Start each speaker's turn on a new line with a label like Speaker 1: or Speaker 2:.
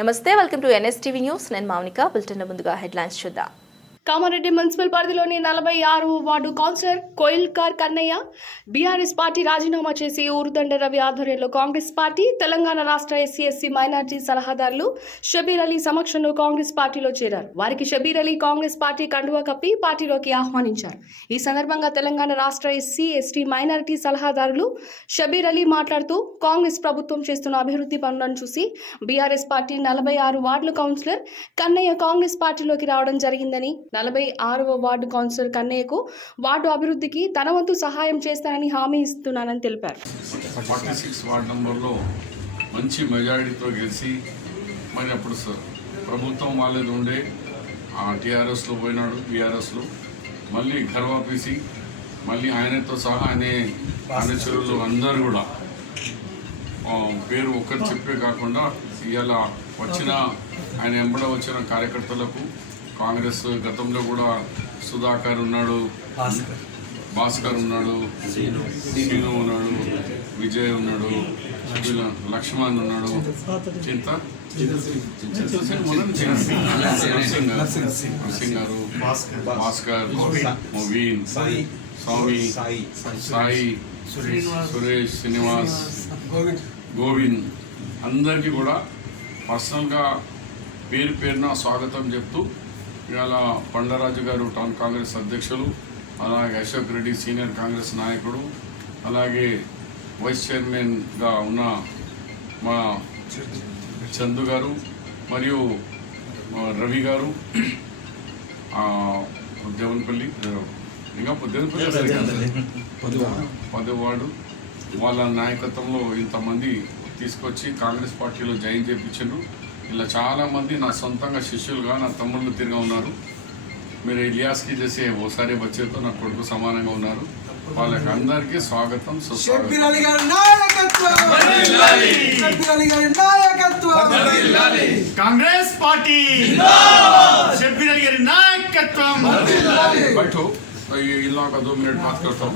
Speaker 1: నమస్తే welcome to NSTV news. నేను Mounika bulletin ముందుగా హెడ్లైన్స్ చూద్దాం.
Speaker 2: కామారెడ్డి మున్సిపల్ పరిధిలోని నలభై ఆరు ward councillor Koilkar Kannaiah BRS party రాజీనామా చేసి ఊరుదండ రవి ఆధ్వర్యంలో కాంగ్రెస్ పార్టీ తెలంగాణ రాష్ట్ర ఎస్సీ ఎస్సీ మైనార్టీ సలహాదారులు షబీర్ అలీ సమక్షంలో కాంగ్రెస్ పార్టీలో చేరారు. వారికి షబీర్ అలీ కాంగ్రెస్ పార్టీ కండువా కప్పి పార్టీలోకి ఆహ్వానించారు. ఈ సందర్భంగా తెలంగాణ రాష్ట్ర ఎస్సీ ఎస్టీ మైనారిటీ సలహాదారులు షబీర్ అలీ మాట్లాడుతూ కాంగ్రెస్ ప్రభుత్వం చేస్తున్న అభివృద్ధి పనులను చూసి బీఆర్ఎస్ పార్టీ నలభై ఆరు వార్డుల కౌన్సిలర్ కన్నయ్య కాంగ్రెస్ పార్టీలోకి రావడం జరిగిందని నలభై ఆరవ వార్డు కౌన్సిలర్ కన్నయ్యకు వార్డు అభివృద్ధికి తన వంతు సహాయం చేస్తానని హామీ ఇస్తున్నానని తెలిపారు.
Speaker 3: ఫార్టీ సిక్స్ వార్డ్ నంబర్లో మంచి మెజారిటీతో గెలిచి మరి అప్పుడు ప్రభుత్వం వాళ్ళది ఉండే టీఆర్ఎస్లో పోయినాడు బీఆర్ఎస్లో. మళ్ళీ ఘర్వాపీసి మళ్ళీ ఆయనతో సహా ఆయన అనుచరులు అందరూ కూడా పేరు ఒక్కరు చెప్పే కాకుండా ఇవాళ వచ్చిన ఆయన ఎంబడ వచ్చిన కార్యకర్తలకు కాంగ్రెస్ గతంలో కూడా సుధాకర్ ఉన్నాడు భాస్కర్. ఉన్నాడు సీను. ఉన్నాడు విజయ్ ఉన్నాడు లక్ష్మణ్ ఉన్నాడు. చింత? నరసింగ్ గారు భాస్కర్. మొబీన్ స్వామి సాయి సురేష్. శ్రీనివాస్ గోవింద్. అందరికీ కూడా పర్సనల్గా పేరు పేరున స్వాగతం చెప్తూ ఇవాళ పండరాజు గారు టౌన్ కాంగ్రెస్ అధ్యక్షులు అలాగే అశోక్ రెడ్డి సీనియర్ కాంగ్రెస్ నాయకుడు అలాగే వైస్ చైర్మన్గా ఉన్న మా చందు గారు మరియు రవి గారు దేవనపల్లి ఇంకా దేవనపల్లి పదో వార్డు. వాళ్ళ నాయకత్వంలో ఇంతమంది తీసుకొచ్చి కాంగ్రెస్ పార్టీలో జాయిన్ చేయించారు ఇలా చాలా మంది నా సొంతంగా శిష్యులుగా నా తమ్ముళ్ళు తిరిగా ఉన్నారు మీరు ఇలియాస్కి చేసే ఓసారి వచ్చేతో నా కొడుకు సమానంగా ఉన్నారు వాళ్ళకి అందరికీ స్వాగతం సుస్వాగతం
Speaker 4: షబ్బీర్ అలీ గారి నాయకత్వం షబ్బీర్ అలీ గారి నాయకత్వం
Speaker 5: కాంగ్రెస్ పార్టీ షబ్బీర్ అలీ గారి నాయకత్వం
Speaker 3: बैठो तो ये इन लोगों का दो मिनट बात करता हूँ